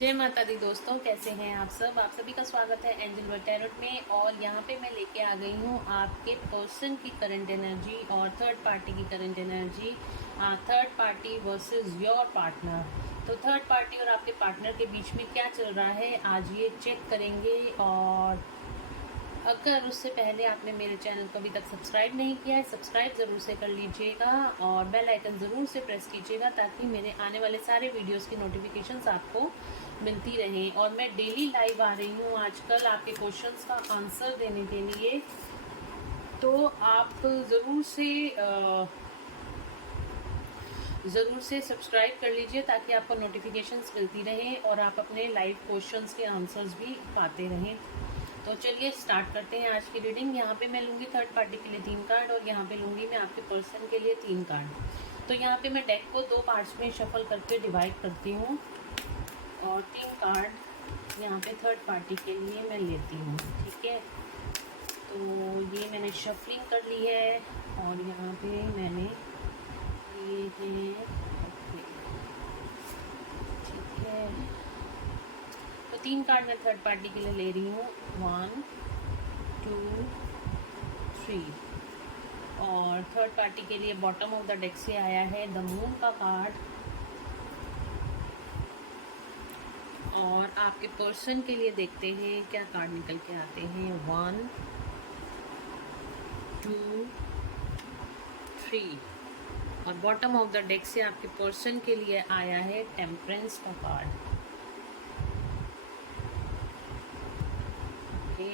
जय माता दी दोस्तों, कैसे हैं आप सब। आप सभी का स्वागत है एंजल वर्ल्ड टैरोट में। और यहाँ पे मैं लेके आ गई हूँ आपके पर्सन की करंट एनर्जी और थर्ड पार्टी की current energy. Third party versus your partner. तो थर्ड पार्टी और आपके पार्टनर के बीच में क्या चल रहा है आज ये चेक करेंगे। और अगर उससे पहले आपने मेरे चैनल को अभी तक सब्सक्राइब नहीं किया है, सब्सक्राइब ज़रूर से कर लीजिएगा और बेल आइकन ज़रूर से प्रेस कीजिएगा ताकि मेरे आने वाले सारे वीडियोस की नोटिफिकेशंस आपको मिलती रहें। और मैं डेली लाइव आ रही हूँ आजकल आपके क्वेश्चंस का आंसर देने के लिए, तो आप ज़रूर से सब्सक्राइब कर लीजिए ताकि आपको नोटिफिकेशंस मिलती रहें और आप अपने लाइव क्वेश्चंस के आंसर्स भी पाते रहें। तो चलिए स्टार्ट करते हैं आज की रीडिंग। यहाँ पे मैं लूँगी थर्ड पार्टी के लिए 3 कार्ड और यहाँ पे लूँगी मैं आपके पर्सन के लिए 3 कार्ड। तो यहाँ पे मैं डेक को 2 पार्ट्स में शफल करके डिवाइड करती हूँ और 3 कार्ड यहाँ पे थर्ड पार्टी के लिए मैं लेती हूँ। ठीक है, तो ये मैंने शफलिंग कर ली है और यहाँ पे मैंने ये हैं। ठीक है, तो 3 कार्ड मैं थर्ड पार्टी के लिए ले रही हूँ। 1 2 3। और थर्ड पार्टी के लिए बॉटम ऑफ द डेक से आया है द मून का कार्ड। और आपके पर्सन के लिए देखते हैं क्या कार्ड निकल के आते हैं। 1 2 3। और बॉटम ऑफ द डेक से आपके पर्सन के लिए आया है टेम्परेंस का कार्ड। ओके,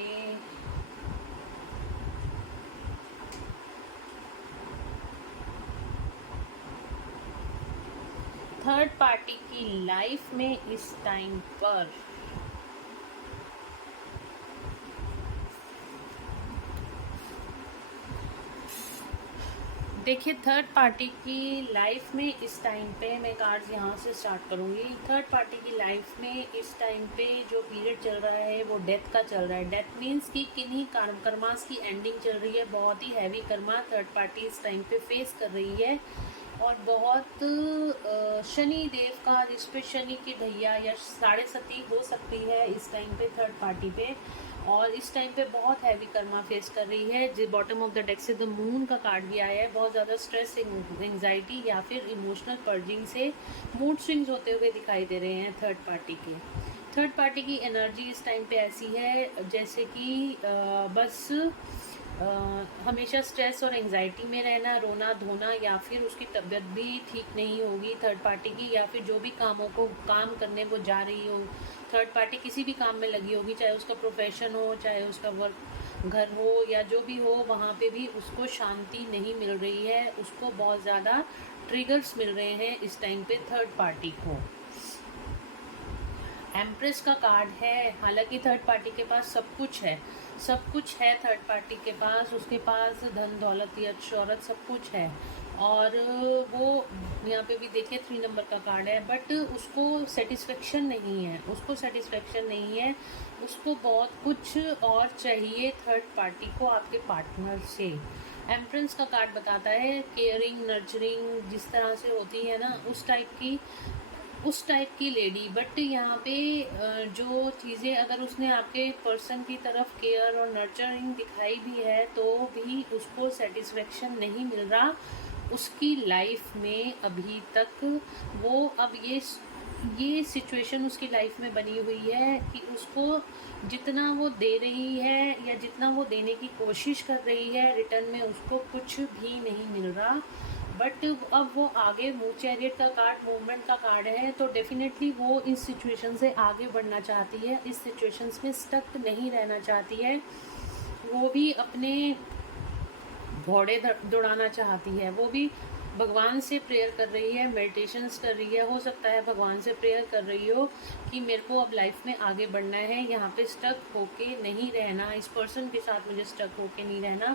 थर्ड पार्टी की लाइफ में इस टाइम पर देखिए, थर्ड पार्टी की लाइफ में इस टाइम पे मैं कार्ड्स यहाँ से स्टार्ट करूँगी। थर्ड पार्टी की लाइफ में इस टाइम पे जो पीरियड चल रहा है वो डेथ का चल रहा है। डेथ मीन्स कि किन्हीं कर्मास की एंडिंग चल रही है। बहुत ही हैवी कर्मा थर्ड पार्टी इस टाइम पे फेस कर रही है और बहुत शनि देव का, जिस पे शनि की ढैया या साढ़े सती हो सकती है इस टाइम पे थर्ड पार्टी पे। और इस टाइम पे बहुत हैवी कर्मा फेस कर रही है। जो बॉटम ऑफ द डेक से द मून का कार्ड भी आया है। बहुत ज़्यादा स्ट्रेस, एंग्जाइटी या फिर इमोशनल पर्जिंग से मूड स्विंग्स होते हुए दिखाई दे रहे हैं थर्ड पार्टी के। थर्ड पार्टी की एनर्जी इस टाइम पे ऐसी है जैसे कि बस हमेशा स्ट्रेस और एंग्जाइटी में रहना, रोना धोना, या फिर उसकी तबीयत भी ठीक नहीं होगी थर्ड पार्टी की, या फिर जो भी काम करने वो जा रही हो थर्ड पार्टी, किसी भी काम में लगी होगी, चाहे उसका प्रोफेशन हो, चाहे उसका वर्क घर हो या जो भी हो, वहाँ पे भी उसको शांति नहीं मिल रही है। उसको बहुत ज़्यादा ट्रिगर्स मिल रहे हैं इस टाइम पे थर्ड पार्टी को। एम्प्रेस का कार्ड है। हालांकि थर्ड पार्टी के पास सब कुछ है, सब कुछ है थर्ड पार्टी के पास। उसके पास धन दौलत यश शौहरत सब कुछ है और वो यहाँ पे भी देखिए 3 नंबर का कार्ड है, बट उसको सेटिस्फेक्शन नहीं है। उसको सेटिस्फेक्शन नहीं है, उसको बहुत कुछ और चाहिए थर्ड पार्टी को आपके पार्टनर से। एम्प्रेंस का कार्ड बताता है केयरिंग, नर्चरिंग जिस तरह से होती है ना, उस टाइप की लेडी। बट यहाँ पे जो चीज़ें अगर उसने आपके पर्सन की तरफ केयर और नर्चरिंग दिखाई भी है तो भी उसको सेटिस्फेक्शन नहीं मिल रहा उसकी लाइफ में अभी तक। वो अब ये सिचुएशन उसकी लाइफ में बनी हुई है कि उसको जितना वो दे रही है या जितना वो देने की कोशिश कर रही है, रिटर्न में उसको कुछ भी नहीं मिल रहा। बट अब वो आगे चैरियट का कार्ड मूवमेंट का कार्ड है, तो डेफिनेटली वो इस सिचुएशन से आगे बढ़ना चाहती है, इस सिचुएशंस में स्टक नहीं रहना चाहती है। वो भी अपने घोड़े दौड़ाना चाहती है। वो भी भगवान से प्रेयर कर रही है, मेडिटेशंस कर रही है। हो सकता है भगवान से प्रेयर कर रही हो कि मेरे को अब लाइफ में आगे बढ़ना है, यहाँ पे स्टक होके नहीं रहना, इस पर्सन के साथ मुझे स्टक होके नहीं रहना।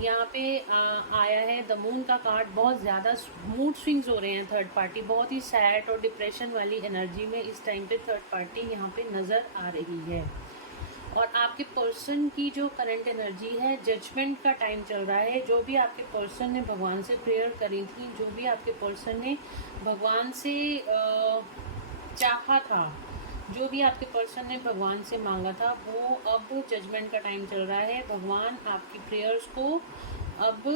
यहाँ पे आया है द मून का कार्ड। बहुत ज़्यादा मूड स्विंग्स हो रहे हैं थर्ड पार्टी, बहुत ही सैड और डिप्रेशन वाली एनर्जी में इस टाइम पे थर्ड पार्टी यहाँ पे नज़र आ रही है। और आपके पर्सन की जो करंट एनर्जी है, जजमेंट का टाइम चल रहा है। जो भी आपके पर्सन ने भगवान से प्रेयर करी थी, जो भी आपके पर्सन ने भगवान से चाहा था, जो भी आपके पर्सन ने भगवान से मांगा था वो अब जजमेंट का टाइम चल रहा है। भगवान आपकी प्रेयर्स को अब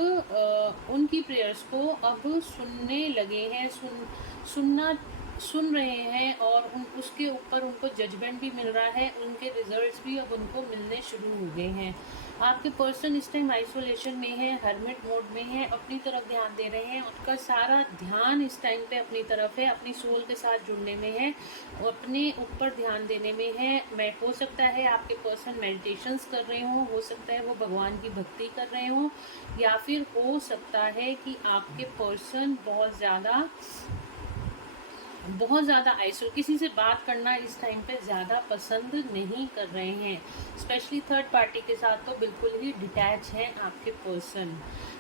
उनकी प्रेयर्स को अब सुनने लगे हैं, सुन रहे हैं, और उसके ऊपर उनको जजमेंट भी मिल रहा है, उनके रिजल्ट्स भी अब उनको मिलने शुरू हो गए हैं। आपके पर्सन इस टाइम आइसोलेशन में है, हर्मिट मोड में है, अपनी तरफ ध्यान दे रहे हैं। उनका सारा ध्यान इस टाइम पे अपनी तरफ है, अपनी सोल के साथ जुड़ने में है, अपने ऊपर ध्यान देने में है। मैं हो सकता है आपके पर्सन मेडिटेशंस कर रहे हो सकता है वो भगवान की भक्ति कर रहे हो, या फिर हो सकता है कि आपके पर्सन बहुत ज़्यादा आइसोल, किसी से बात करना इस टाइम पे ज़्यादा पसंद नहीं कर रहे हैं। स्पेशली थर्ड पार्टी के साथ तो बिल्कुल ही डिटैच हैं आपके पर्सन।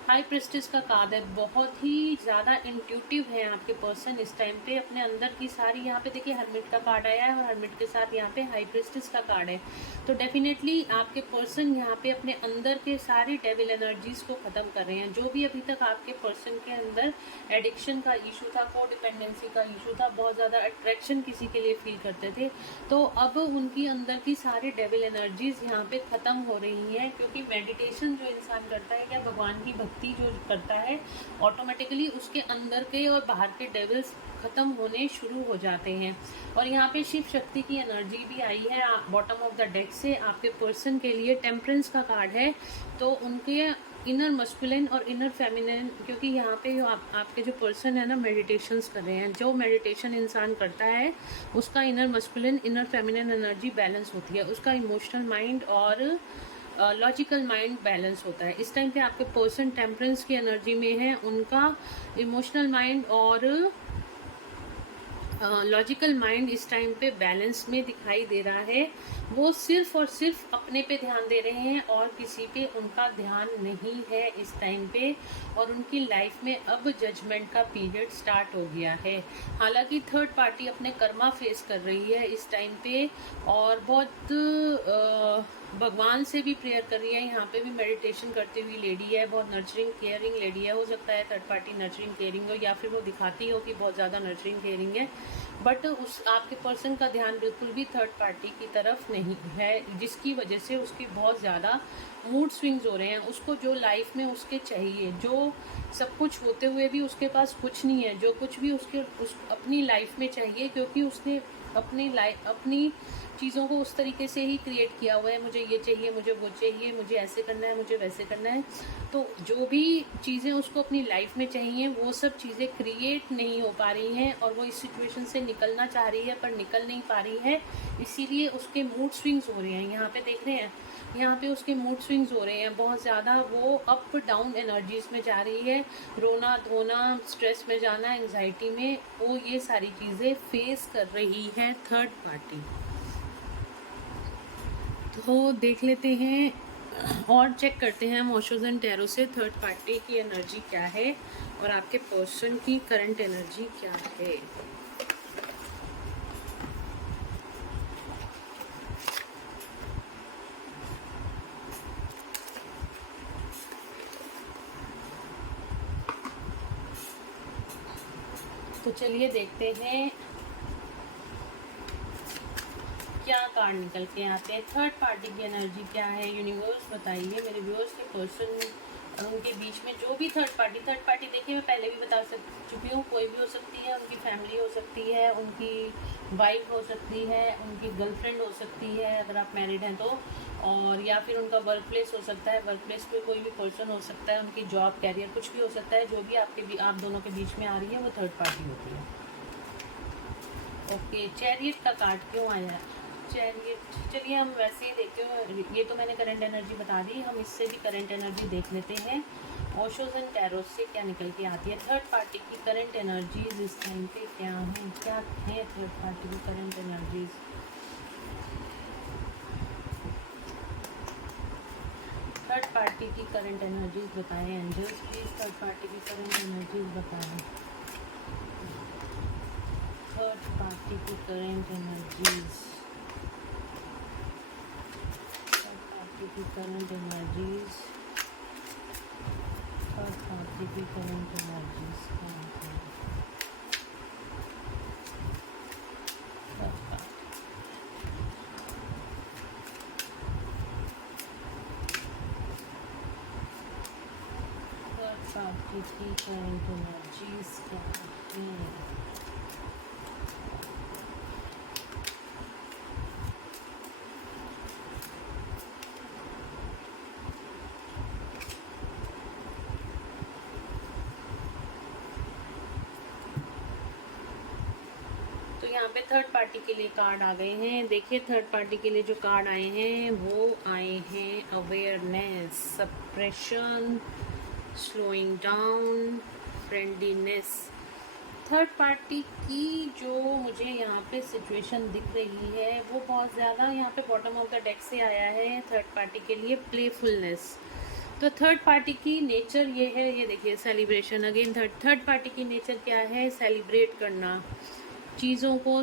हाई प्रेस्टिस का कार्ड है, बहुत ही ज़्यादा इंट्यूटिव है आपके पर्सन इस टाइम पे। अपने अंदर की सारी, यहाँ पे देखिए हर्मिट का कार्ड आया है और हर्मिट के साथ यहाँ पे हाई प्रेस्टिस का कार्ड है। तो डेफिनेटली आपके पर्सन यहाँ पे अपने अंदर के सारी डेविल एनर्जीज़ को ख़त्म कर रहे हैं। जो भी अभी तक आपके पर्सन के अंदर एडिक्शन का इशू था, को डिपेंडेंसी का इशू था, बहुत ज़्यादा अट्रैक्शन किसी के लिए फील करते थे, तो अब उनकी अंदर की सारी डेविल एनर्जीज यहाँ पे ख़त्म हो रही हैं। क्योंकि मेडिटेशन जो इंसान करता है या भगवान की भक्ति जो करता है, ऑटोमेटिकली उसके अंदर के और बाहर के डेविल्स ख़त्म होने शुरू हो जाते हैं। और यहाँ पे शिव शक्ति की एनर्जी भी आई है बॉटम ऑफ द डेक से। आपके पर्सन के लिए टेम्परेंस का कार्ड है, तो उनके इनर मस्कुलिन और इनर फेमिनिन, क्योंकि यहाँ पे आपके जो पर्सन है ना मेडिटेशंस कर रहे हैं, जो मेडिटेशन इंसान करता है उसका inner masculine inner feminine energy balance होती है, उसका इमोशनल माइंड और लॉजिकल माइंड बैलेंस होता है। इस टाइम पे आपके पर्सन टेम्परेंस की एनर्जी में है, उनका इमोशनल माइंड और लॉजिकल माइंड इस टाइम पे बैलेंस में दिखाई दे रहा है। वो सिर्फ और सिर्फ अपने पे ध्यान दे रहे हैं और किसी पे उनका ध्यान नहीं है इस टाइम पे। और उनकी लाइफ में अब जजमेंट का पीरियड स्टार्ट हो गया है। हालांकि थर्ड पार्टी अपने कर्मा फेस कर रही है इस टाइम पे, और बहुत भगवान से भी प्रेयर कर रही है। यहाँ पे भी मेडिटेशन करती हुई लेडी है, बहुत नर्चरिंग केयरिंग लेडी है। हो सकता है थर्ड पार्टी नर्चरिंग केयरिंग हो, या फिर वो दिखाती हो कि बहुत ज़्यादा नर्चरिंग केयरिंग है, बट उस आपके पर्सन का ध्यान बिल्कुल भी थर्ड पार्टी की तरफ नहीं है, जिसकी वजह से उसकी बहुत ज़्यादा मूड स्विंग्स हो रहे हैं। उसको जो लाइफ में उसके चाहिए, जो सब कुछ होते हुए भी उसके पास कुछ नहीं है, जो कुछ भी उस अपनी लाइफ में चाहिए, क्योंकि उसने अपनी चीज़ों को उस तरीके से ही क्रिएट किया हुआ है। मुझे ये चाहिए, मुझे वो चाहिए, मुझे ऐसे करना है, मुझे वैसे करना है। तो जो भी चीज़ें उसको अपनी लाइफ में चाहिए वो सब चीज़ें क्रिएट नहीं हो पा रही हैं, और वो इस सिचुएशन से निकलना चाह रही है पर निकल नहीं पा रही है। इसीलिए उसके मूड स्विंग्स हो रहे हैं। यहाँ पे देख रहे हैं, यहाँ पे उसके मूड स्विंग्स हो रहे हैं बहुत ज़्यादा। वो अप डाउन एनर्जीज में जा रही है, रोना धोना, स्ट्रेस में जाना, एंग्जाइटी में, वो ये सारी चीज़ें फेस कर रही है थर्ड पार्टी। तो देख लेते हैं और चेक करते हैं मोशोज एंड टैरो से थर्ड पार्टी की एनर्जी क्या है और आपके पर्सन की करंट एनर्जी क्या है। तो चलिए देखते हैं क्या कार्ड निकल के आते हैं। थर्ड पार्टी की एनर्जी क्या है, यूनिवर्स बताइए। मेरे व्यूअर्स के पर्सन उनके बीच में जो भी थर्ड पार्टी देखिए, मैं पहले भी बता चुकी हूँ, कोई भी हो सकती है। उनकी फैमिली हो सकती है, उनकी वाइफ हो सकती है, उनकी गर्लफ्रेंड हो सकती है अगर आप मैरिड हैं तो, और या फिर उनका वर्क प्लेस हो सकता है, वर्क प्लेस पे कोई भी पर्सन हो सकता है, उनकी जॉब कैरियर कुछ भी हो सकता है। जो भी आप दोनों के बीच में आ रही है वो थर्ड पार्टी होती है। ओके, चैरियट का कार्ड क्यों आया है? चैरियट, चलिए हम वैसे ही देखते हैं। ये तो मैंने करंट एनर्जी बता दी, हम इससे भी करंट एनर्जी देख लेते हैं। ओशोज एंड टैरोट से क्या निकल के आती है। थर्ड पार्टी की करंट एनर्जीज इस टाइम पे क्या हैं, क्या है थर्ड पार्टी की करंट एनर्जीज। थर्ड पार्टी की करंट एनर्जीज बताएं एंजल्स प्लीज। थर्ड पार्टी की करंट एनर्जीज बताएं। थर्ड पार्टी की करंट एनर्जीज, की करंट एनर्जीज, थर्ड पार्टी की करंट एनर्जीज क्या है। पार्टी की करंट एनर्जीज क्या हैं। तो यहाँ पे थर्ड पार्टी के लिए कार्ड आ गए हैं। देखिए थर्ड पार्टी के लिए जो कार्ड आए हैं वो आए हैं awareness, suppression, slowing down, friendliness. Third party की जो मुझे यहाँ पे सिचुएशन दिख रही है वो बहुत ज़्यादा यहाँ पे बॉटम ऑफ द डेक से आया है थर्ड पार्टी के लिए प्लेफुलनेस। तो थर्ड पार्टी की नेचर ये है, ये देखिए सेलिब्रेशन अगेन। थर्ड पार्टी की नेचर क्या है, सेलिब्रेट करना चीज़ों को,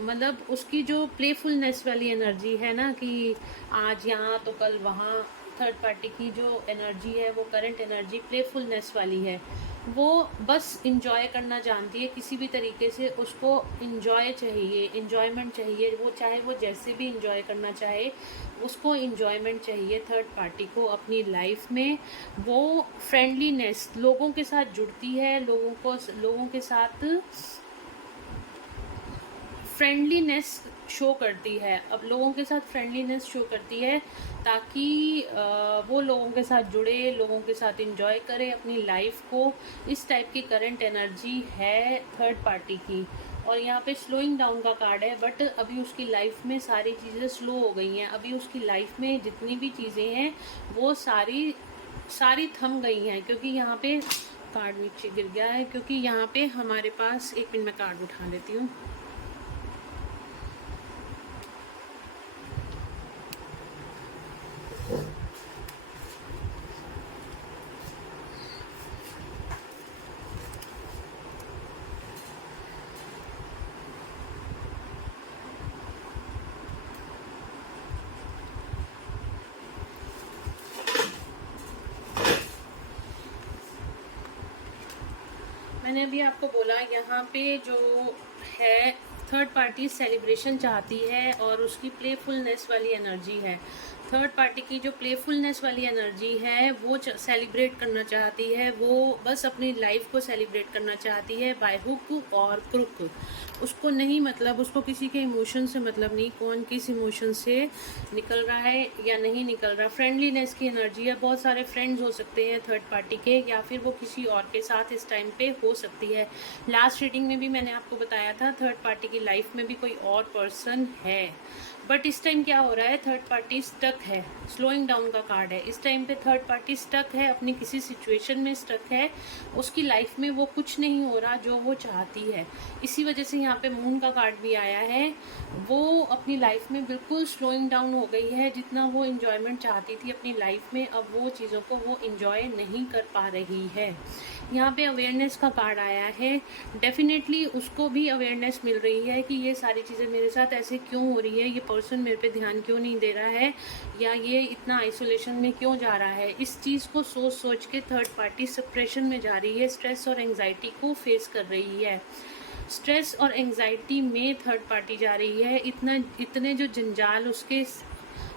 मतलब उसकी जो प्लेफुलनेस वाली एनर्जी है ना कि आज यहाँ तो कल वहाँ। थर्ड पार्टी की जो एनर्जी है वो करंट एनर्जी प्लेफुलनेस वाली है। वो बस इंजॉय करना जानती है, किसी भी तरीके से उसको इंजॉय चाहिए, इंजॉयमेंट चाहिए। वो चाहे वो जैसे भी इंजॉय करना चाहे, उसको इंजॉयमेंट चाहिए थर्ड पार्टी को अपनी लाइफ में। वो फ्रेंडलीनेस, लोगों के साथ जुड़ती है, लोगों के साथ फ्रेंडलीनेस शो करती है। अब लोगों के साथ फ्रेंडलीनेस शो करती है ताकि वो लोगों के साथ जुड़े, लोगों के साथ इंजॉय करे अपनी लाइफ को। इस टाइप की करंट एनर्जी है थर्ड पार्टी की। और यहाँ पे स्लोइंग डाउन का कार्ड है, बट अभी उसकी लाइफ में सारी चीज़ें स्लो हो गई हैं। अभी उसकी लाइफ में जितनी भी चीज़ें हैं वो सारी थम गई हैं, क्योंकि यहाँ पे कार्ड नीचे गिर गया है। क्योंकि यहाँ पे हमारे पास, एक मिनट में कार्ड उठा लेती हूँ। मैंने अभी आपको बोला यहाँ पे जो है थर्ड पार्टी सेलिब्रेशन चाहती है और उसकी प्लेफुलनेस वाली एनर्जी है। थर्ड पार्टी की जो प्लेफुलनेस वाली एनर्जी है वो सेलिब्रेट करना चाहती है। वो बस अपनी लाइफ को सेलिब्रेट करना चाहती है बाय हुक और क्रुक। उसको नहीं, मतलब उसको किसी के इमोशन से मतलब नहीं, कौन किस इमोशन से निकल रहा है या नहीं निकल रहा। फ्रेंडलीनेस की एनर्जी है, बहुत सारे फ्रेंड्स हो सकते हैं थर्ड पार्टी के, या फिर वो किसी और के साथ इस टाइम पे हो सकती है। लास्ट रीडिंग में भी मैंने आपको बताया था थर्ड पार्टी की लाइफ में भी कोई और पर्सन है, बट इस टाइम क्या हो रहा है, थर्ड पार्टी स्टक है। स्लोइंग डाउन का कार्ड है। इस टाइम पे थर्ड पार्टी स्टक है, अपनी किसी सिचुएशन में स्टक है। उसकी लाइफ में वो कुछ नहीं हो रहा जो वो चाहती है। इसी वजह से यहाँ पे मून का कार्ड भी आया है। वो अपनी लाइफ में बिल्कुल स्लोइंग डाउन हो गई है। जितना वो इंजॉयमेंट चाहती थी अपनी लाइफ में, अब वो चीज़ों को वो इंजॉय नहीं कर पा रही है। यहाँ पे अवेयरनेस का कार्ड आया है। डेफिनेटली उसको भी अवेयरनेस मिल रही है कि ये सारी चीज़ें मेरे साथ ऐसे क्यों हो रही है, ये पर्सन मेरे पे ध्यान क्यों नहीं दे रहा है, या ये इतना आइसोलेशन में क्यों जा रहा है। इस चीज़ को सोच सोच के थर्ड पार्टी सप्रेशन में जा रही है, स्ट्रेस और एंग्जाइटी को फेस कर रही है। स्ट्रेस और एंग्जाइटी में थर्ड पार्टी जा रही है। इतने जो जंजाल उसके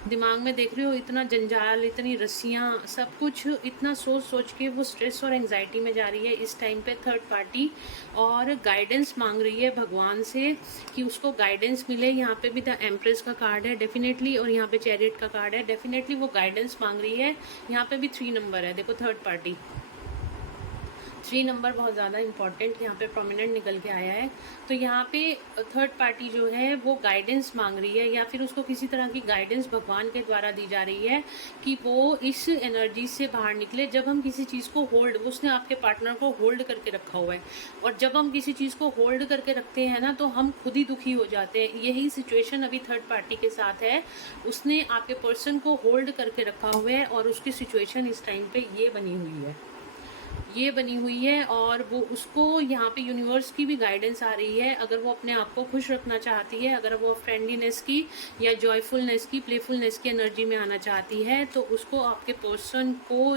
दिमाग में देख रहे हो, इतना जंजाल, इतनी रस्सियाँ, सब कुछ इतना सोच सोच के वो स्ट्रेस और एंग्जाइटी में जा रही है इस टाइम पे थर्ड पार्टी। और गाइडेंस मांग रही है भगवान से कि उसको गाइडेंस मिले। यहाँ पे भी द एम्प्रेस का कार्ड है डेफिनेटली, और यहाँ पे चैरियट का कार्ड है। डेफिनेटली वो गाइडेंस मांग रही है। यहाँ पे भी 3 नंबर है, देखो थर्ड पार्टी 3 नंबर बहुत ज़्यादा इंपॉर्टेंट यहाँ पे प्रोमिनेंट निकल के आया है। तो यहाँ पे थर्ड पार्टी जो है वो गाइडेंस मांग रही है, या फिर उसको किसी तरह की गाइडेंस भगवान के द्वारा दी जा रही है कि वो इस एनर्जी से बाहर निकले। जब हम किसी चीज़ को होल्ड, उसने आपके पार्टनर को होल्ड करके रखा हुआ है, और जब हम किसी चीज़ को होल्ड करके रखते हैं ना तो हम खुद ही दुखी हो जाते हैं। यही सिचुएशन अभी थर्ड पार्टी के साथ है। उसने आपके पर्सन को होल्ड करके रखा हुआ है और उसकी सिचुएशन इस टाइम पे ये बनी हुई है। और वो उसको यहाँ पे यूनिवर्स की भी गाइडेंस आ रही है। अगर वो अपने आप को खुश रखना चाहती है, अगर वो फ्रेंडलीनेस की या जॉयफुलनेस की, प्लेफुलनेस की एनर्जी में आना चाहती है, तो उसको आपके पर्सन को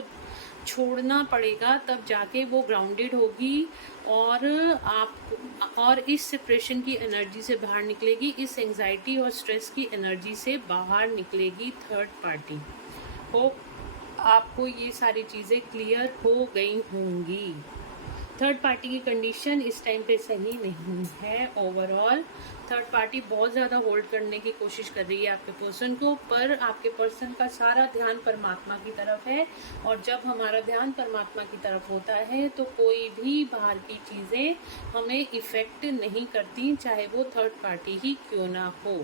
छोड़ना पड़ेगा, तब जाके वो ग्राउंडेड होगी और इस सेपरेशन की एनर्जी से बाहर निकलेगी, इस एंग्जाइटी और स्ट्रेस की एनर्जी से बाहर निकलेगी थर्ड पार्टी। होप आपको ये सारी चीज़ें क्लियर हो गई होंगी। थर्ड पार्टी की कंडीशन इस टाइम पे सही नहीं है। ओवरऑल थर्ड पार्टी बहुत ज़्यादा होल्ड करने की कोशिश कर रही है आपके पर्सन को, पर आपके पर्सन का सारा ध्यान परमात्मा की तरफ है। और जब हमारा ध्यान परमात्मा की तरफ होता है तो कोई भी बाहर की चीज़ें हमें इफ़ेक्ट नहीं करती, चाहे वो थर्ड पार्टी ही क्यों ना हो।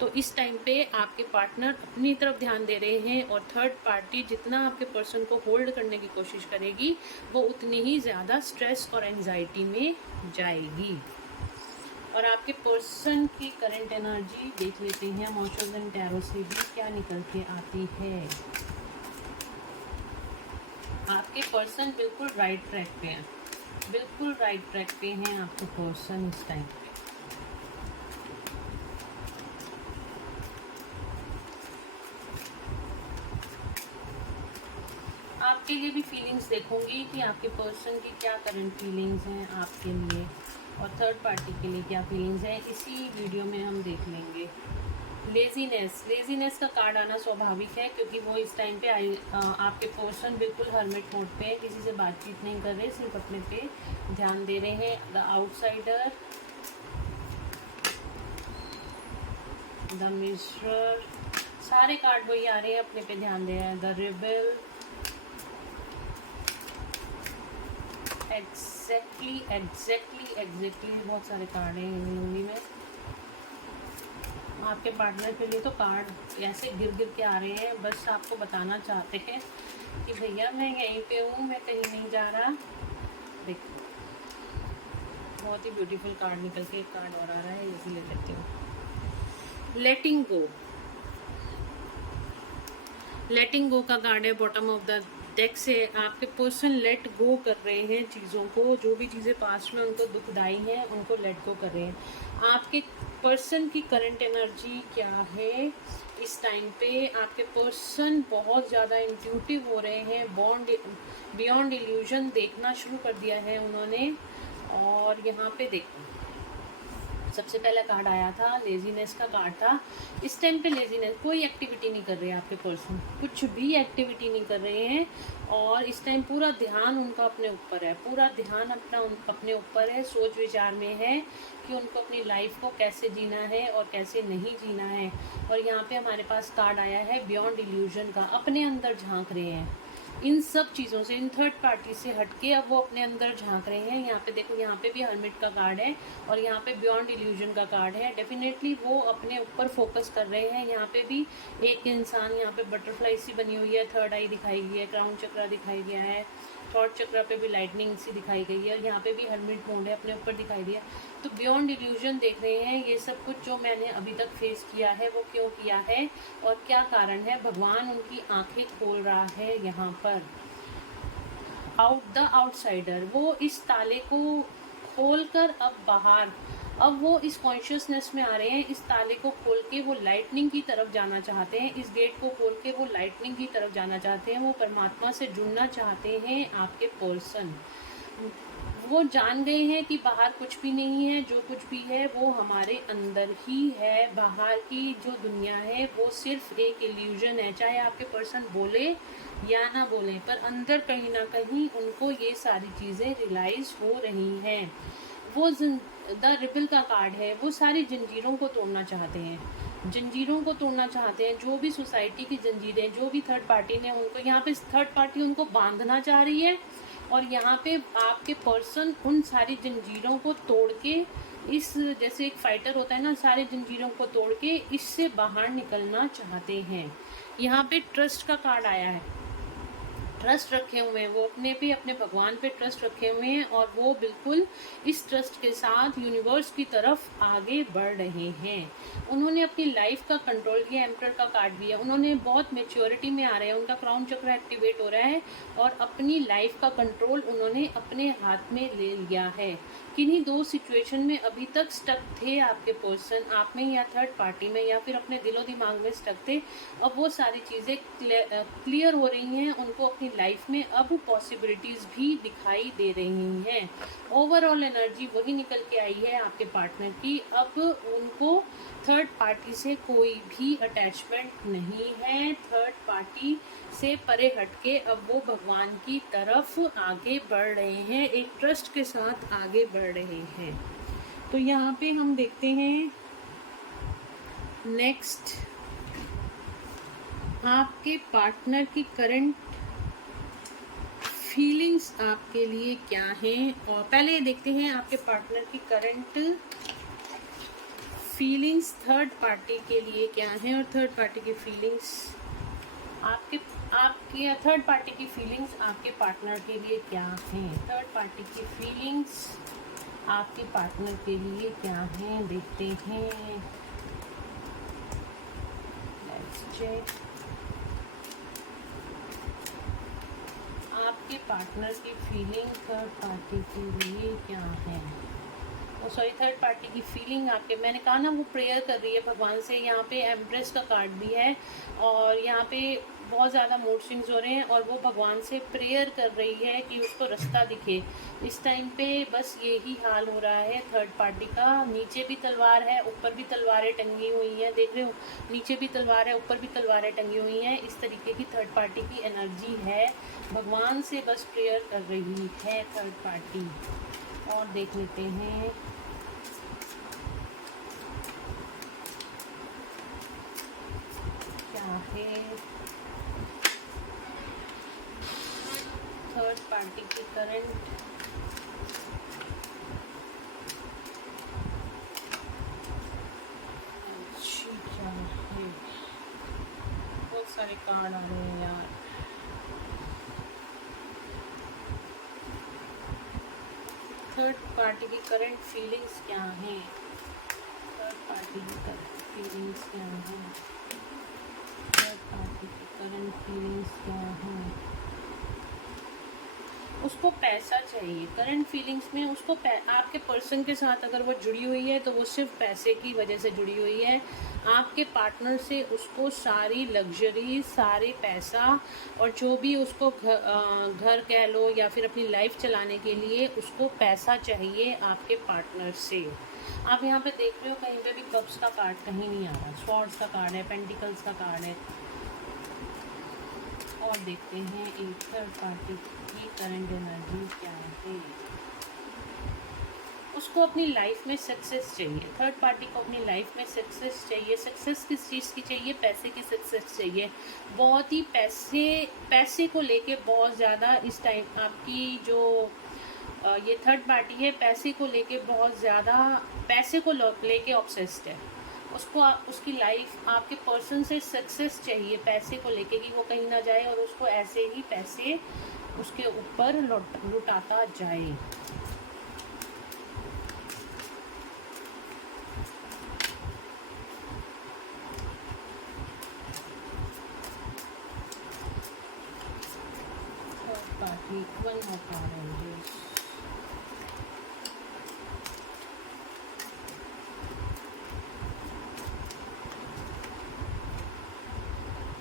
तो इस टाइम पे आपके पार्टनर अपनी तरफ ध्यान दे रहे हैं और थर्ड पार्टी जितना आपके पर्सन को होल्ड करने की कोशिश करेगी वो उतनी ही ज़्यादा स्ट्रेस और एंजाइटी में जाएगी। और आपके पर्सन की करंट एनर्जी देख लेते हैं मॉर्चर्स एंड टैरो से भी क्या निकल के आती है। आपके पर्सन बिल्कुल राइट ट्रैक पे हैं, बिल्कुल राइट ट्रैक पे हैं आपके पर्सन इस टाइम पे। आपके लिए भी फीलिंग्स देखूंगी कि आपके पर्सन की क्या करंट फीलिंग्स हैं आपके लिए और थर्ड पार्टी के लिए क्या फीलिंग्स हैं, इसी वीडियो में हम देख लेंगे। लेजीनेस का कार्ड आना स्वाभाविक है क्योंकि वो इस टाइम पे आपके पर्सन बिल्कुल हर्मिट मोड पे है, किसी से बातचीत नहीं कर रहे, सिर्फ अपने पे ध्यान दे रहे हैं। द आउटसाइडर, द मिस्टर, सारे कार्ड वही आ रहे हैं, अपने पे ध्यान दे रहे हैं। द रिबेल, एग्जैक्टली बहुत सारे कार्ड हैं हिंदी में। आपके पार्टनर के लिए तो कार्ड ऐसे गिर गिर के आ रहे हैं, बस आपको बताना चाहते हैं कि भैया मैं यहीं पे हूँ, मैं कहीं नहीं जा रहा। देखो बहुत ही ब्यूटीफुल कार्ड निकल के एक कार्ड और आ रहा है, इसी ले लेती हूँ। लेटिंग गो का कार्ड है बॉटम ऑफ द डेक से। आपके पर्सन लेट गो कर रहे हैं चीज़ों को, जो भी चीज़ें पास्ट में उनको दुखदाई हैं उनको लेट गो कर रहे हैं। आपके पर्सन की करंट एनर्जी क्या है इस टाइम पे? आपके पर्सन बहुत ज़्यादा इंट्यूटिव हो रहे हैं, बियॉन्ड इल्यूजन देखना शुरू कर दिया है उन्होंने। और यहाँ पे देखो सबसे पहला कार्ड आया था लेजीनेस का कार्ड था। इस टाइम पे लेजीनेस, कोई एक्टिविटी नहीं कर रहे हैं आपके पर्सन, कुछ भी एक्टिविटी नहीं कर रहे हैं। और इस टाइम पूरा ध्यान उनका अपने ऊपर है, पूरा ध्यान अपने ऊपर है, सोच विचार में है कि उनको अपनी लाइफ को कैसे जीना है और कैसे नहीं जीना है। और यहाँ पे हमारे पास कार्ड आया है बियॉन्ड इल्यूजन का, अपने अंदर झांक रहे हैं इन सब चीज़ों से, इन थर्ड पार्टी से हटके अब वो अपने अंदर झांक रहे हैं। यहाँ पे देखो, यहाँ पे भी हर्मिट का कार्ड है और यहाँ पे बियॉन्ड इल्यूजन का कार्ड है। डेफिनेटली वो अपने ऊपर फोकस कर रहे हैं। यहाँ पे भी एक इंसान, यहाँ पे बटरफ्लाई सी बनी हुई है, थर्ड आई दिखाई गई है, क्राउन चक्रा दिखाई गया है, थॉट चक्रा पे भी लाइटनिंग सी दिखाई गई है और यहाँ पे भी हर्मिट मोड है, अपने ऊपर दिखाई दिया। तो बियॉन्ड इल्यूजन देख रहे हैं। ये सब कुछ जो मैंने अभी तक फेस किया है वो क्यों किया है और क्या कारण है, भगवान उनकी आंखें खोल रहा है यहाँ पर। आउटसाइडर, वो इस ताले को खोलकर अब वो इस कॉन्शियसनेस में आ रहे हैं। इस ताले को खोल के वो लाइटनिंग की तरफ जाना चाहते हैं, इस गेट को खोल के वो लाइटनिंग की तरफ जाना चाहते हैं, वो परमात्मा से जुड़ना चाहते हैं आपके पर्सन। वो जान गए हैं कि बाहर कुछ भी नहीं है, जो कुछ भी है वो हमारे अंदर ही है। बाहर की जो दुनिया है वो सिर्फ एक इल्यूजन है, चाहे आपके पर्सन बोले या ना बोले, पर अंदर कहीं ना कहीं उनको ये सारी चीज़ें रियलाइज हो रही हैं। वो द रिबल का कार्ड है, वो सारी जंजीरों को तोड़ना चाहते हैं, जंजीरों को तोड़ना चाहते हैं, जो भी सोसाइटी की जंजीरें, जो भी थर्ड पार्टी ने उनको, यहाँ पे थर्ड पार्टी उनको बांधना चाह रही है और यहाँ पे आपके पर्सन उन सारी जंजीरों को तोड़ के, इस जैसे एक फाइटर होता है ना, सारी जंजीरों को तोड़ के इससे बाहर निकलना चाहते हैं। यहाँ पे ट्रस्ट का कार्ड आया है, ट्रस्ट रखे हुए हैं वो अपने पे, अपने भगवान पे ट्रस्ट रखे हुए हैं और वो बिल्कुल इस ट्रस्ट के साथ यूनिवर्स की तरफ आगे बढ़ रहे हैं। उन्होंने अपनी लाइफ का कंट्रोल किया, एम्परर का कार्ड भी है, उन्होंने बहुत मेच्योरिटी में आ रहे हैं, उनका क्राउन चक्र एक्टिवेट हो रहा है और अपनी लाइफ का कंट्रोल उन्होंने अपने हाथ में ले लिया है। किन्हीं दो सिचुएशन में अभी तक स्टक थे आपके पर्सन, आप में या थर्ड पार्टी में, या फिर अपने दिलो दिमाग में स्टक थे। अब वो सारी चीज़ें क्लियर हो रही हैं, उनको अपनी अपनी लाइफ में अब पॉसिबिलिटीज़ भी दिखाई दे रही हैं। ओवरऑल एनर्जी वही निकल के आई है आपके पार्टनर की। अब उनको थर्ड पार्टी से कोई भी अटैचमेंट नहीं है। थर्ड पार्टी से परे हटके अब वो भगवान की तरफ आगे बढ़ रहे हैं, एक ट्रस्ट के साथ आगे बढ़ रहे हैं। तो यहाँ पे हम देखते हैं नेक्स्ट आपके पार्टनर की करंट फीलिंग्स आपके लिए क्या हैं। और पहले देखते हैं आपके पार्टनर की करंट फीलिंग्स थर्ड पार्टी के लिए क्या हैं, और थर्ड पार्टी की फीलिंग्स आपके थर्ड पार्टी की फीलिंग्स आपके पार्टनर के लिए क्या हैं। थर्ड पार्टी की फीलिंग्स आपके पार्टनर के लिए क्या हैं, देखते हैं। लेट्स चेक आपके पार्टनर की फीलिंग थर्ड पार्टी के लिए क्या है। थर्ड पार्टी की फीलिंग आपके, मैंने कहा ना वो प्रेयर कर रही है भगवान से। यहाँ पे एम्प्रेस का कार्ड भी है और यहाँ पे बहुत ज़्यादा मूड स्विंग्स हो रहे हैं और वो भगवान से प्रेयर कर रही है कि उसको रास्ता दिखे। इस टाइम पे बस यही हाल हो रहा है थर्ड पार्टी का। नीचे भी तलवार है, ऊपर भी तलवारें टंगी हुई हैं, देख रहे हो, नीचे भी तलवार है, ऊपर भी तलवारें टंगी हुई हैं। इस तरीके की थर्ड पार्टी की एनर्जी है। भगवान से बस प्रेयर कर रही है थर्ड पार्टी। और देख लेते हैं क्या है थर्ड पार्टी की करंट बहुत सारे कार्ड आ रहे हैं यार। थर्ड पार्टी की करंट फीलिंग्स क्या हैं। थर्ड पार्टी की करंट फीलिंग्स क्या हैं। थर्ड पार्टी की करंट फीलिंग्स क्या हैं। उसको पैसा चाहिए करंट फीलिंग्स में। उसको आपके पर्सन के साथ अगर वो जुड़ी हुई है तो वो सिर्फ पैसे की वजह से जुड़ी हुई है। आपके पार्टनर से उसको सारी लग्जरी, सारे पैसा और जो भी उसको घर कह लो या फिर अपनी लाइफ चलाने के लिए उसको पैसा चाहिए आपके पार्टनर से। आप यहाँ पे देख रहे हो कहीं पे भी कप्स का कार्ड कहीं नहीं आ रहा, स्वॉर्ड्स का कार्ड है, पेंटिकल्स का कार्ड है। और देखते हैं एक थर्ड पार्टी की करंट एनर्जी क्या है। उसको अपनी लाइफ में सक्सेस चाहिए। थर्ड पार्टी को अपनी लाइफ में सक्सेस चाहिए। सक्सेस किस चीज़ की चाहिए, पैसे की सक्सेस चाहिए। बहुत ही पैसे को लेके बहुत ज़्यादा इस टाइम आपकी जो ये थर्ड पार्टी है, पैसे को लेके बहुत ज़्यादा पैसे को लेके ऑब्सेस्ड है। उसको उसकी लाइफ आपके पर्सन से सक्सेस चाहिए पैसे को लेके, कि वो कहीं ना जाए और उसको ऐसे ही पैसे उसके ऊपर लुटाता जाए। पार्टी वन more card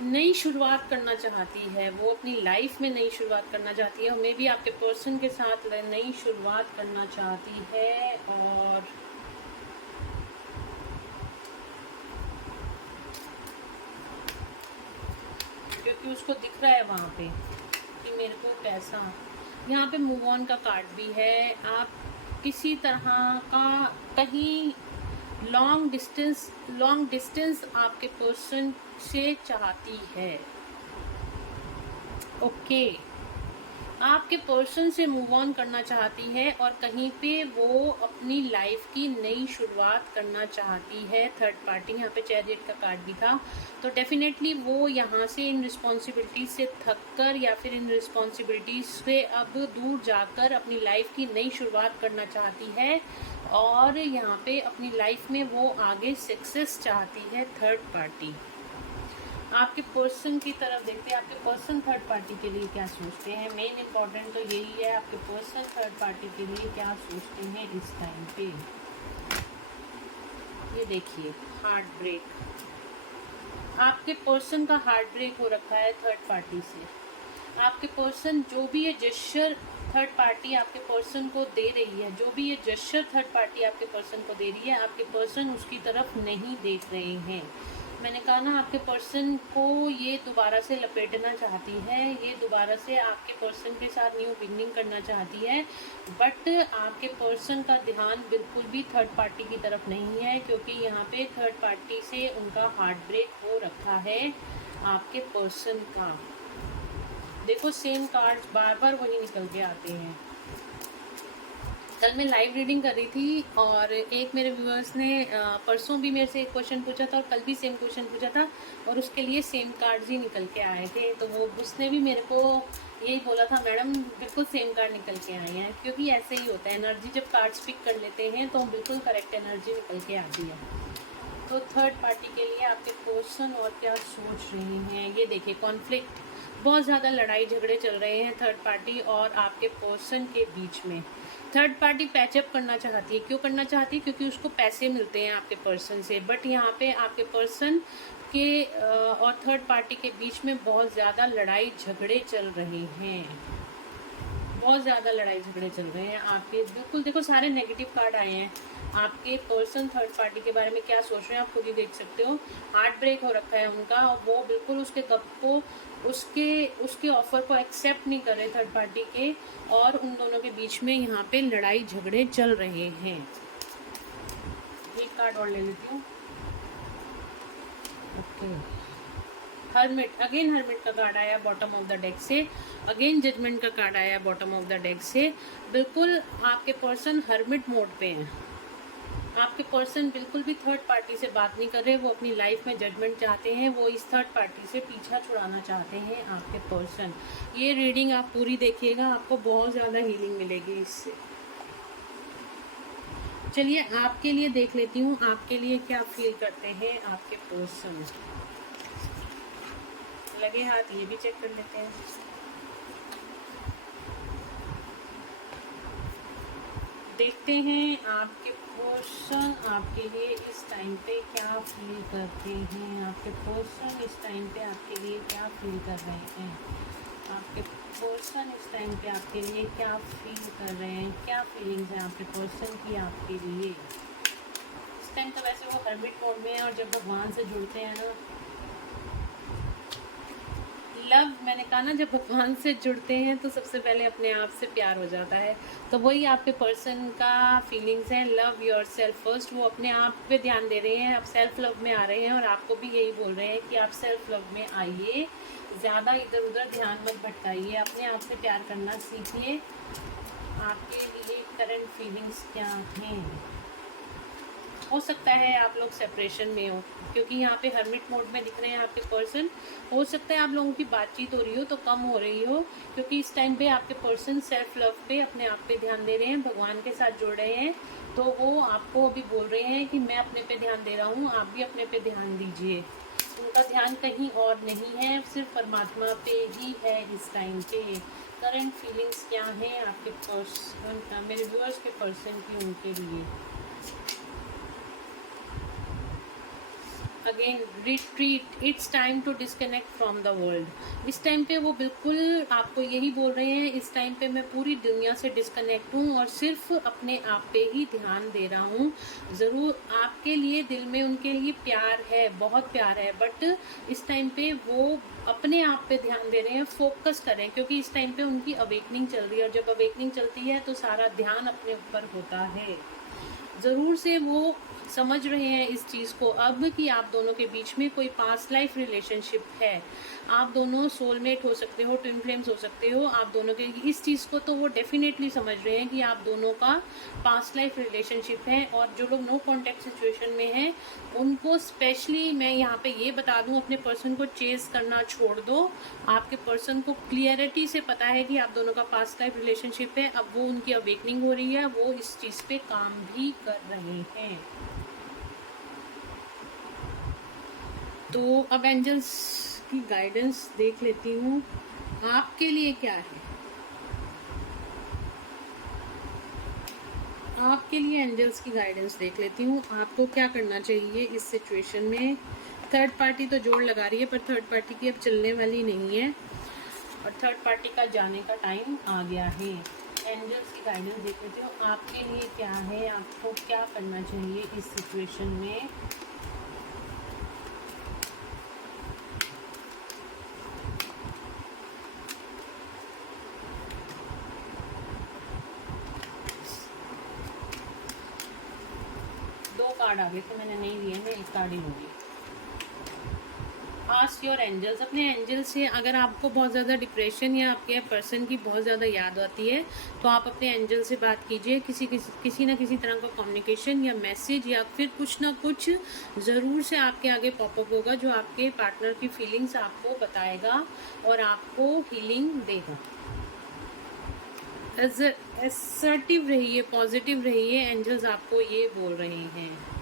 नई शुरुआत करना चाहती है। वो अपनी लाइफ में नई शुरुआत करना चाहती है और मे भी आपके पर्सन के साथ नई शुरुआत करना चाहती है। और क्योंकि उसको दिख रहा है वहाँ पे कि मेरे को पैसा, यहाँ पे मूव ऑन का कार्ड भी है। आप किसी तरह का कहीं लॉन्ग डिस्टेंस आपके पर्सन से चाहती है। ओके, आपके पर्सन से मूव ऑन करना चाहती है और कहीं पे वो अपनी लाइफ की नई शुरुआत करना चाहती है थर्ड पार्टी। यहाँ पे चैरियट का कार्ड भी था। तो डेफिनेटली वो यहाँ से इन रिस्पॉन्सिबिलिटीज से थक कर या फिर इन रिस्पॉन्सिबिलिटीज से अब दूर जाकर अपनी लाइफ की नई शुरुआत करना चाहती है और यहाँ पे अपनी लाइफ में वो आगे सक्सेस चाहती है थर्ड पार्टी। आपके पर्सन की तरफ देखते हैं, आपके पर्सन थर्ड पार्टी के लिए क्या सोचते हैं। मेन इम्पॉर्टेंट तो यही है, आपके पर्सन थर्ड पार्टी के लिए क्या सोचते हैं इस टाइम पे। ये देखिए हार्ट ब्रेक, आपके पर्सन का हार्ट ब्रेक हो रखा है थर्ड पार्टी से। आपके पर्सन जो भी ये जेस्चर थर्ड पार्टी आपके पर्सन को दे रही है, जो भी ये जेस्चर थर्ड पार्टी आपके पर्सन को दे रही है, आपके पर्सन उसकी तरफ नहीं देख रहे हैं। मैंने कहा ना, आपके पर्सन को ये दोबारा से लपेटना चाहती है, ये दोबारा से आपके पर्सन के साथ न्यू बिगनिंग करना चाहती है, बट आपके पर्सन का ध्यान बिल्कुल भी थर्ड पार्टी की तरफ नहीं है, क्योंकि यहाँ पे थर्ड पार्टी से उनका हार्ट ब्रेक हो रखा है आपके पर्सन का। देखो सेम कार्ड्स बार बार वही निकल के आते हैं। कल मैं लाइव रीडिंग कर रही थी और एक मेरे व्यूअर्स ने परसों भी मेरे से एक क्वेश्चन पूछा था और कल भी सेम क्वेश्चन पूछा था और उसके लिए सेम कार्ड्स ही निकल के आए थे। तो वो उसने भी मेरे को यही बोला था, मैडम बिल्कुल सेम कार्ड निकल के आए हैं, क्योंकि ऐसे ही होता है, एनर्जी जब कार्ड्स पिक कर लेते हैं तो बिल्कुल करेक्ट एनर्जी निकल के आती है। तो थर्ड पार्टी के लिए आपके पर्सन और क्या सोच रहे हैं, ये देखिए कॉन्फ्लिक्ट, बहुत ज़्यादा लड़ाई झगड़े चल रहे हैं थर्ड पार्टी और आपके पर्सन के बीच में। थर्ड पार्टी पैचअप करना चाहती है। क्यों करना चाहती है? क्योंकि उसको पैसे मिलते हैं आपके पर्सन से, बट यहाँ पे आपके पर्सन के और थर्ड पार्टी के बीच में बहुत ज़्यादा लड़ाई झगड़े चल रहे हैं, बहुत ज़्यादा लड़ाई झगड़े चल रहे हैं आपके। बिल्कुल देखो सारे नेगेटिव कार्ड आए हैं। आपके पर्सन थर्ड पार्टी के बारे में क्या सोच रहे हैं आप खुद ही देख सकते हो। हार्ट ब्रेक हो रखा है उनका और वो बिल्कुल उसके गप को, उसके ऑफर को एक्सेप्ट नहीं कर रहे थर्ड पार्टी के, और उन दोनों के बीच में यहाँ पे लड़ाई झगड़े चल रहे हैं। एक कार्ड और ले लेती हूँ। ओके, हर्मिट, अगेन हर्मिट का कार्ड आया बॉटम ऑफ द डेक से, अगेन जजमेंट का कार्ड आया बॉटम ऑफ द डेक से। बिल्कुल आपके पर्सन हर्मिट मोड पे हैं। आपके पर्सन बिल्कुल भी थर्ड पार्टी से बात नहीं कर रहे, वो अपनी लाइफ में जजमेंट चाहते हैं, वो इस थर्ड पार्टी से पीछा छुड़ाना चाहते हैं आपके पर्सन। ये रीडिंग आप पूरी देखिएगा, आपको बहुत ज़्यादा हीलिंग मिलेगी इससे। चलिए आपके लिए देख लेती हूँ, आपके लिए क्या फील करते हैं आपके पर्सन। लगे हाथ ये भी चेक कर लेते हैं। देखते हैं आपके पर्सन आपके लिए इस टाइम पे क्या फील करते हैं। आपके पर्सन इस टाइम पे आपके लिए क्या फील कर रहे हैं। आपके पर्सन इस टाइम पे आपके लिए क्या फील कर रहे हैं, क्या फीलिंग्स हैं आपके पर्सन की आपके लिए इस टाइम। तो वैसे वो हर्मिट मोड में है और जब भगवान से जुड़ते हैं ना, लव, मैंने कहा ना, जब भगवान से जुड़ते हैं तो सबसे पहले अपने आप से प्यार हो जाता है। तो वही आपके पर्सन का फीलिंग्स है, लव योर सेल्फ फर्स्ट। वो अपने आप पे ध्यान दे रहे हैं, आप सेल्फ लव में आ रहे हैं और आपको भी यही बोल रहे हैं कि आप सेल्फ लव में आइए, ज़्यादा इधर उधर ध्यान मत भटकाइए, अपने आप से प्यार करना सीखिए। आपके लिए करंट फीलिंग्स क्या हैं? हो सकता है आप लोग सेपरेशन में हो, क्योंकि यहाँ पे हर्मिट मोड में दिख रहे हैं आपके पर्सन। हो सकता है आप लोगों की बातचीत हो रही हो तो कम हो रही हो, क्योंकि इस टाइम पे आपके पर्सन सेल्फ लव पे, अपने आप पे ध्यान दे रहे हैं, भगवान के साथ जुड़ रहे हैं। तो वो आपको अभी बोल रहे हैं कि मैं अपने पे ध्यान दे रहा हूँ, आप भी अपने पे ध्यान दीजिए। उनका ध्यान कहीं और नहीं है, सिर्फ परमात्मा पे ही है इस टाइम पे। करंट फीलिंग्स क्या हैं आपके पर्सन का, मेरे व्यूअर्स के पर्सन की, उनके लिए। Again retreat, it's time to disconnect from the world. इस टाइम पे वो बिल्कुल आपको यही बोल रहे हैं, इस टाइम पे मैं पूरी दुनिया से डिस्कनेक्ट हूँ और सिर्फ अपने आप पे ही ध्यान दे रहा हूँ। ज़रूर आपके लिए दिल में उनके लिए प्यार है, बहुत प्यार है, बट इस टाइम पे वो अपने आप पे ध्यान दे रहे हैं, फोकस करें, क्योंकि इस टाइम पे उनकी अवेकनिंग चल रही है और जब अवेकनिंग चलती है तो सारा ध्यान अपने ऊपर होता है। ज़रूर से वो समझ रहे हैं इस चीज़ को अब कि आप दोनों के बीच में कोई पास्ट लाइफ रिलेशनशिप है। आप दोनों सोलमेट हो सकते हो, ट्विन फ्लेम्स हो सकते हो, आप दोनों के इस चीज़ को तो वो डेफिनेटली समझ रहे हैं कि आप दोनों का पास्ट लाइफ रिलेशनशिप है। और जो लोग नो कॉन्टैक्ट सिचुएशन में हैं उनको स्पेशली मैं यहाँ पे ये बता दूँ, अपने पर्सन को चेस करना छोड़ दो। आपके पर्सन को क्लियरिटी से पता है कि आप दोनों का पास्ट लाइफ रिलेशनशिप है। अब वो उनकी अवेकनिंग हो रही है, वो इस चीज़ पे काम भी कर रहे हैं। तो अब एंजल्स की गाइडेंस देख लेती हूँ, आपके लिए क्या है। आपके लिए एंजल्स की गाइडेंस देख लेती हूँ, आपको क्या करना चाहिए इस सिचुएशन में। थर्ड पार्टी तो जोड़ लगा रही है, पर थर्ड पार्टी की अब चलने वाली नहीं है। और थर्ड पार्टी का जाने का टाइम आ गया है। एंजल्स की गाइडेंस देख लेते हो आपके लिए क्या है, आपको क्या करना चाहिए इस सिचुएशन में। दो कार्ड आ गए थे, मैंने नहीं लिए, मैं एक कार्ड ही लूँगी। आस्क योर एंजल्स, अपने एंजल से अगर आपको बहुत ज़्यादा डिप्रेशन या आपके पर्सन की बहुत ज़्यादा याद आती है तो आप अपने एंजल से बात कीजिए। किसी ना किसी तरह का कम्युनिकेशन या मैसेज या फिर कुछ ना कुछ ज़रूर से आपके आगे पॉपअप होगा जो आपके पार्टनर की फीलिंग्स आपको बताएगा और आपको हीलिंग देगा। असर्टिव रहिए, पॉजिटिव रहिए, एंजल्स आपको ये बोल रहे हैं।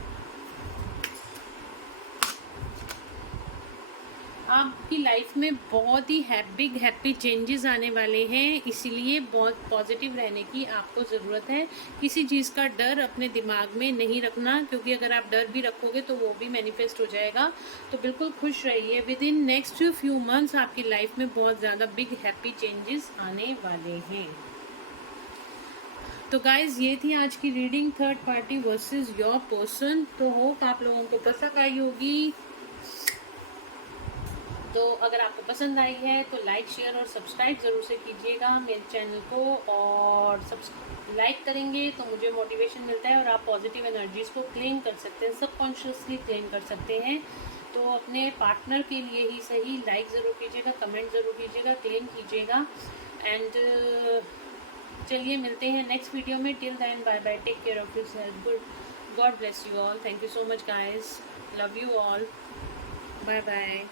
आपकी लाइफ में बहुत ही बिग हैप्पी चेंजेस आने वाले हैं, इसीलिए बहुत पॉजिटिव रहने की आपको ज़रूरत है। किसी चीज़ का डर अपने दिमाग में नहीं रखना, क्योंकि अगर आप डर भी रखोगे तो वो भी मैनिफेस्ट हो जाएगा। तो बिल्कुल खुश रहिए। With in next few months आपकी लाइफ में बहुत ज़्यादा बिग हैप्पी चेंजेस आने वाले हैं। तो गाइज ये थी आज की reading, third party versus your person. तो होप आप लोगों को पसंद आई होगी। तो अगर आपको पसंद आई है तो लाइक शेयर और सब्सक्राइब ज़रूर से कीजिएगा मेरे चैनल को, और लाइक करेंगे तो मुझे मोटिवेशन मिलता है और आप पॉजिटिव एनर्जीज़ को क्लेम कर सकते हैं, सबकॉन्शियसली क्लेम कर सकते हैं। तो अपने पार्टनर के लिए ही सही लाइक ज़रूर कीजिएगा, कमेंट ज़रूर कीजिएगा, क्लेम कीजिएगा। एंड चलिए मिलते हैं नेक्स्ट वीडियो में। Till then bye bye, take care of yourself, good, God bless you all, thank you so much guys, love you all, bye bye.